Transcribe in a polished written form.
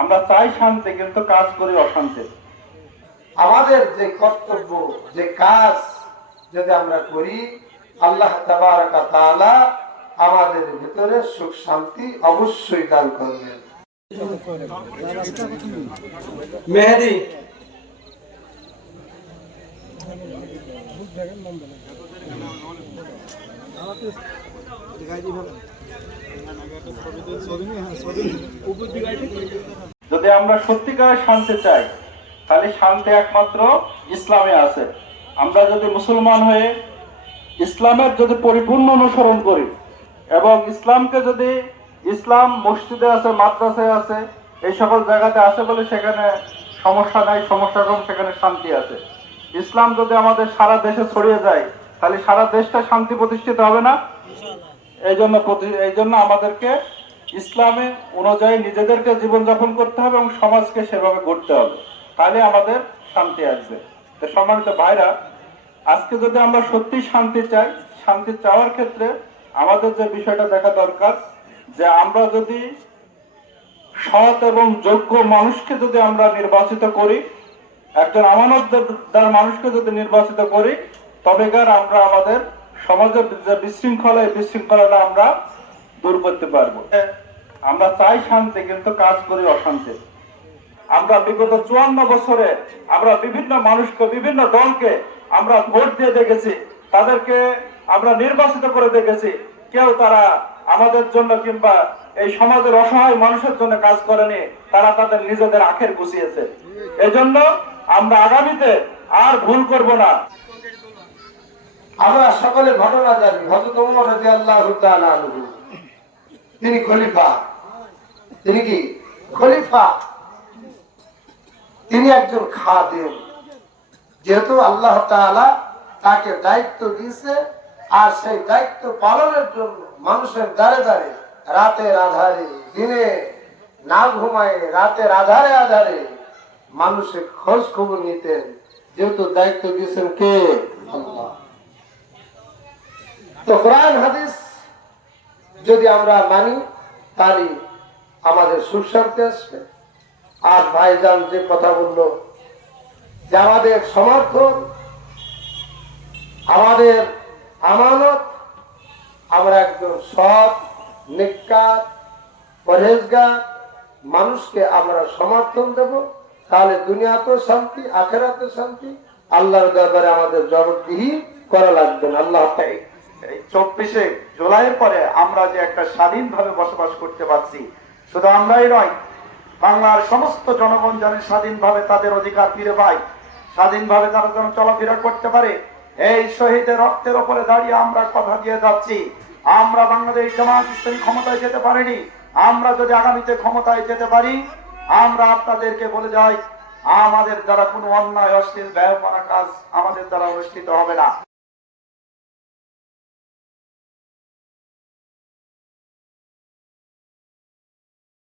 আমরা চাই শান্তি, কিন্তু কাজ করি অশান্তি। আমাদের যে কর্তব্য, যে কাজ যদি আমরা করি, আল্লাহ তাবারক ওয়া তাআলা আমাদের ভিতরে সুখ শান্তি অবশ্যই দান করবেন। মেহেদি যদি আমরা সত্যিকারের শান্তি চাই, তাহলে শান্তি একমাত্র ইসলামে আছে। আমরা যদি মুসলমান হয়ে ইসলামের যদি পরিপূর্ণ অনুসরণ করি এবং ইসলামকে যদি, ইসলাম মসজিদে আছে, মাদ্রাসায় আছে, এই সকল জায়গাতে আছে বলে সেখানে সমস্যা নাই, সমস্যা কম, সেখানে শান্তি আছে। ইসলাম যদি আমাদের সারা দেশে ছড়িয়ে যায়, তাহলে সারা দেশটা শান্তি প্রতিষ্ঠিত হবে না? এই জন্য আমাদেরকে ইসলামে অনুযায়ী নিজেদেরকে জীবনযাপন করতে হবে এবং সমাজকে সেভাবে গড়তে হবে, তাহলে আমাদের শান্তি আসবে। তো সম্মানিত ভাইরা, আজকে যদি আমরা সত্যি শান্তি চাই, শান্তি চাওয়ার ক্ষেত্রে আমাদের যে বিষয়টা দেখা দরকার, যে আমরা যদি সৎ এবং যোগ্য মানুষকে যদি আমরা নির্বাচিত করি, একজন আমানতদার মানুষকে যদি নির্বাচিত করি, তবেকার আমরা আমাদের সমাজের যে বিশৃঙ্খলা, এই বিশৃঙ্খলাটা আমরা দূর করতে পারবো। আমরা চাই শান্তি, কিন্তু কাজ করি অশান্তি। আমরা বিগত 54 বছরে আমরা বিভিন্ন মানুষকে, বিভিন্ন দলকে আমরা ভোট দিয়ে দেখেছি, তাদেরকে আমরা নির্বাচিত করে দেখেছি, কেউ তারা আমাদের জন্য কিংবা এই সমাজের অসহায় মানুষের জন্য কাজ করেনি, তারা তাদের নিজেদের আখের গুছিয়েছে। এজন্য আমরা আগামীতে আর ভুল করব না। আমরা সকলে ঘটনা জানি, হযরত ওমর রাদিয়াল্লাহু তাআলা আনহু, তিনি খলিফা। তিনি কি খলিফা? তিনি একজন খাদেম। যেহেতু আল্লাহ তাআলা তাকে দায়িত্ব দিয়েছে, আর সেই দায়িত্ব পালনের জন্য মানুষের দ্বারে দ্বারে, রাতের আধারে, দিনে না ঘুমায়, রাতের আধারে আধারে মানুষের খোঁজ খবর নিতেন। যেহেতু দায়িত্ব দিয়েছেন কে? আল্লাহ। তো কোরআন হাদিস যদি আমরা মানি, তাহলে আমাদের সুখ শান্তি আসবে। আর ভাইজান যে কথা বললো, যে আমাদের সমর্থন, আমাদের আমানত, আমরা একজন সৎ, নেককার, পরহেজগার মানুষকে আমরা সমর্থন দেব, তাহলে দুনিয়াতেও শান্তি, আখেরাতেও শান্তি, আল্লাহর দরবারে আমাদের জবাবদিহি করা লাগবে না। আল্লাহ এই 24শে জুলাইয়ের পরে আমরা যে একটা স্বাধীনভাবে বসবাস করতে পারছি, শুধু আমরাই নয়, বাংলার সমস্ত জনগণ যেন স্বাধীনভাবে তাদের অধিকার ফিরে পায়, স্বাধীনভাবে তারা যেন চলাফেরা করতে পারে, এই শহীদের রক্তের উপরে দাঁড়িয়ে আমরা কথা দিয়ে যাচ্ছি। আমরা বাংলাদেশ জামাত ইসলামী ক্ষমতায় যেতে পারিনি, আমরা যদি আগামীতে ক্ষমতায় যেতে পারি, আমরা আপনাদেরকে বলে যাই, আমাদের দ্বারা কোনো অন্যায়, অশ্লীল, ব্যয়পনা কাজ আমাদের দ্বারা অনুষ্ঠিত হবে না।